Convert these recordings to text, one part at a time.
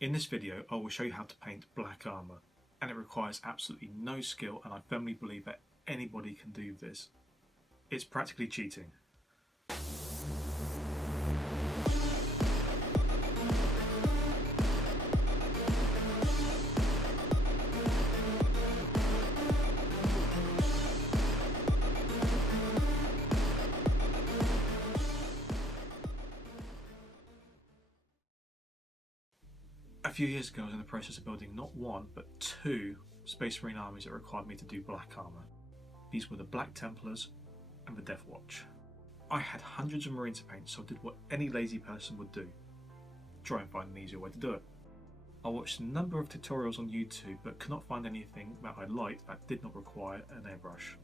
In this video I will show you how to paint black armour, and it requires absolutely no skill, and I firmly believe that anybody can do this. It's practically cheating. A few years ago I was in the process of building not one but two Space Marine armies that required me to do black armour. These were the Black Templars and the Death Watch. I had hundreds of Marines to paint, so I did what any lazy person would do: try and find an easier way to do it. I watched a number of tutorials on YouTube but could not find anything that I liked that did not require an airbrush.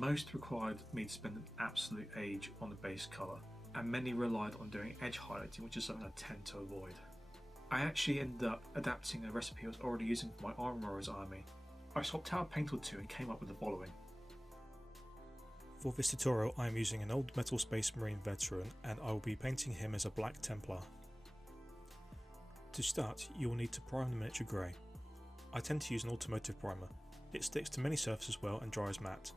Most required me to spend an absolute age on the base colour, and many relied on doing edge highlighting, which is something I tend to avoid. I actually ended up adapting a recipe I was already using for my Armourer's army. I swapped out a paint or two and came up with the following. For this tutorial I am using an old metal Space Marine veteran, and I will be painting him as a Black Templar. To start, you will need to prime the miniature grey. I tend to use an automotive primer. It sticks to many surfaces well and dries matte,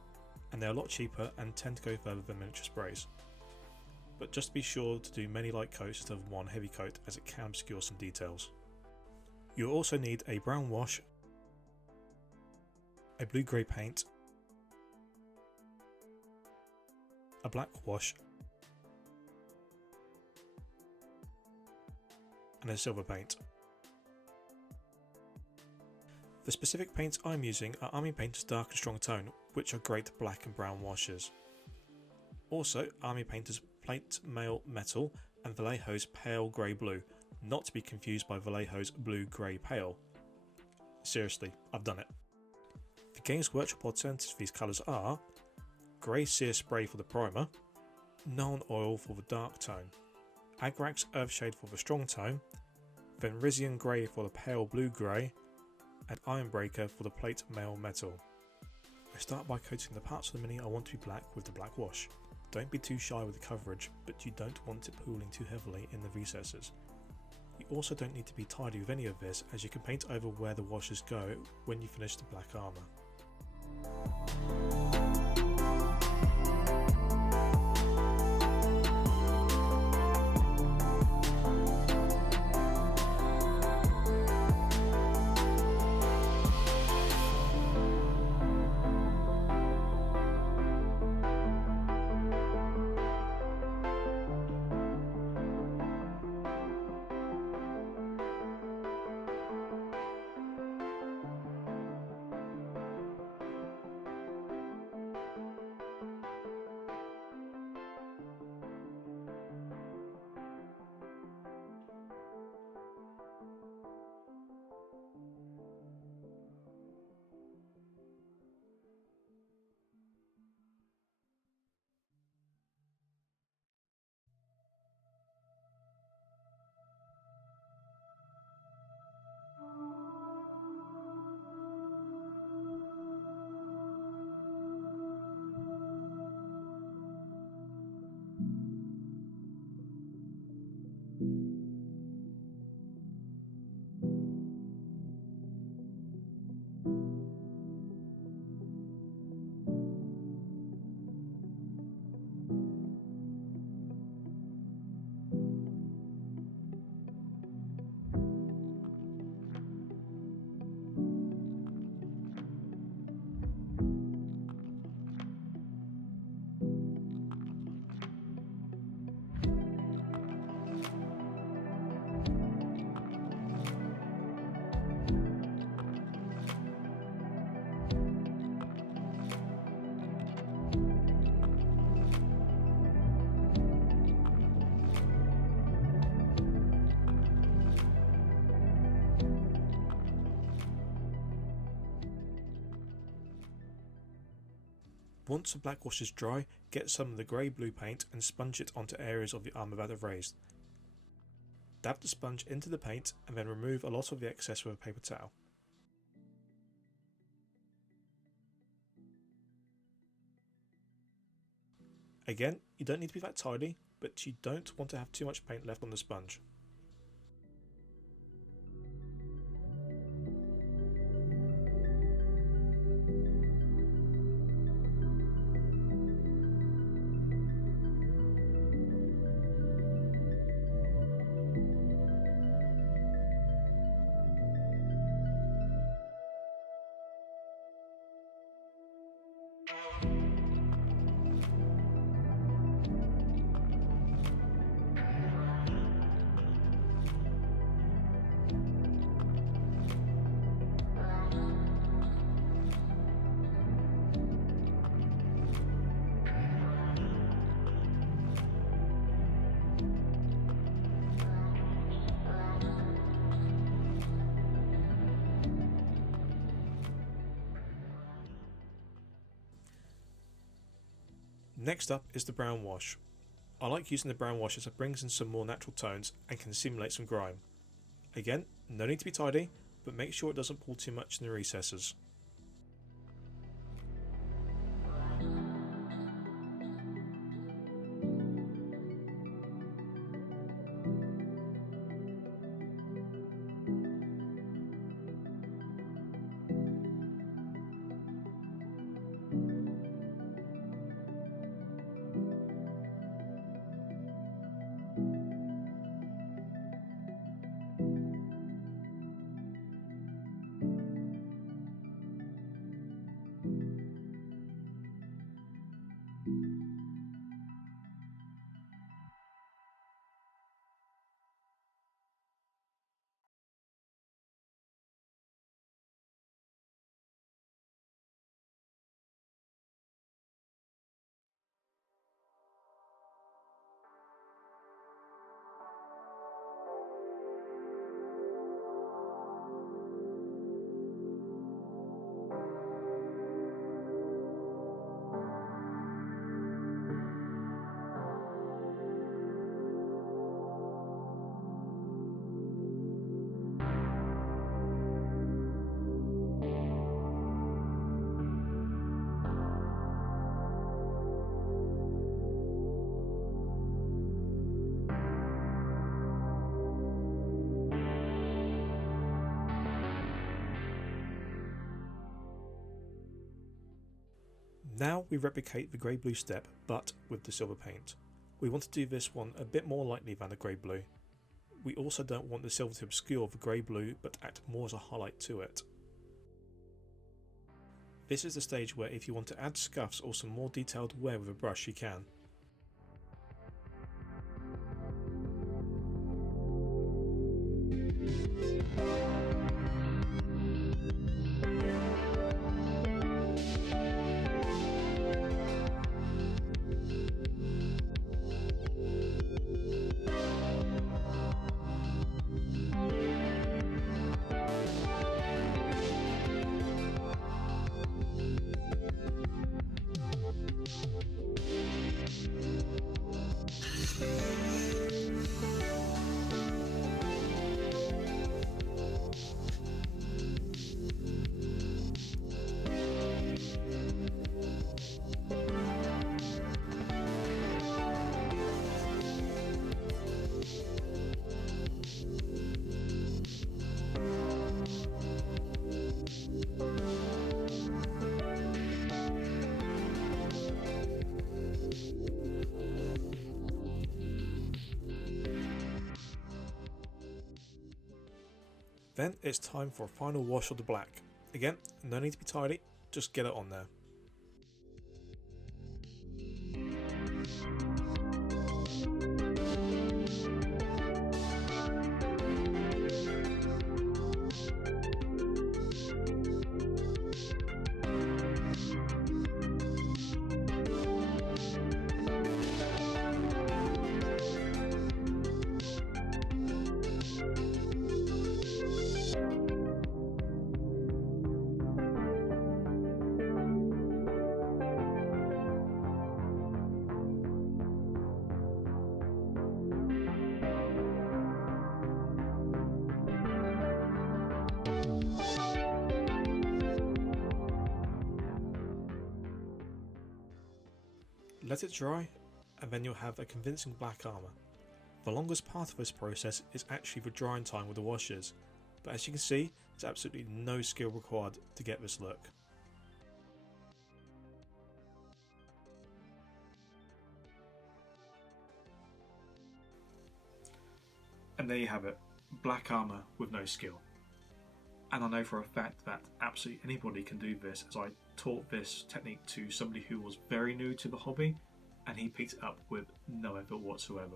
and they are a lot cheaper and tend to go further than miniature sprays. But just be sure to do many light coats instead of one heavy coat, as it can obscure some details. You'll also need a brown wash, a blue-grey paint, a black wash, and a silver paint. The specific paints I'm using are Army Painter's Dark and Strong Tone, which are great black and brown washes. Also, Army Painter's Plate Mail Metal and Vallejo's Pale Grey Blue, not to be confused by Vallejo's Blue Grey Pale. Seriously, I've done it. The Games Workshop alternatives for these colours are Grey Seer Spray for the primer, Nuln Oil for the dark tone, Agrax Earthshade for the strong tone, Fenrisian Grey for the pale blue grey, and Ironbreaker for the Plate Mail Metal. I start by coating the parts of the mini I want to be black with the black wash. Don't be too shy with the coverage, but you don't want it pooling too heavily in the recesses. You also don't need to be tidy with any of this, as you can paint over where the washes go when you finish the black armour. Once the black wash is dry, get some of the grey-blue paint and sponge it onto areas of the armour that are raised. Dab the sponge into the paint and then remove a lot of the excess with a paper towel. Again, you don't need to be that tidy, but you don't want to have too much paint left on the sponge. Next up is the brown wash. I like using the brown wash as it brings in some more natural tones and can simulate some grime. Again, no need to be tidy, but make sure it doesn't pull too much in the recesses. Now we replicate the grey-blue step, but with the silver paint. We want to do this one a bit more lightly than the grey-blue. We also don't want the silver to obscure the grey-blue, but act more as a highlight to it. This is the stage where if you want to add scuffs or some more detailed wear with a brush, you can. Then it's time for a final wash of the black. Again, no need to be tidy, just get it on there. Let it dry, and then you'll have a convincing black armour. The longest part of this process is actually the drying time with the washes, but as you can see, there's absolutely no skill required to get this look. And there you have it, black armour with no skill. And I know for a fact that absolutely anybody can do this, as I taught this technique to somebody who was very new to the hobby and he picked it up with no effort whatsoever.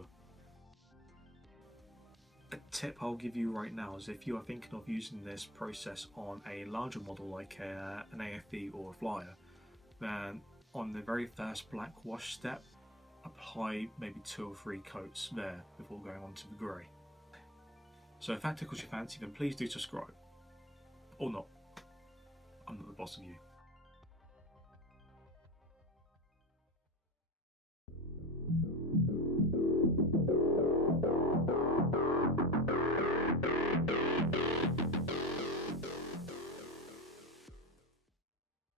A tip I'll give you right now is if you are thinking of using this process on a larger model like an AFV or a flyer, then on the very first black wash step, apply maybe 2 or 3 coats there before going on to the grey. So if that tickles your fancy, then please do subscribe. Or not. I'm not the boss of you.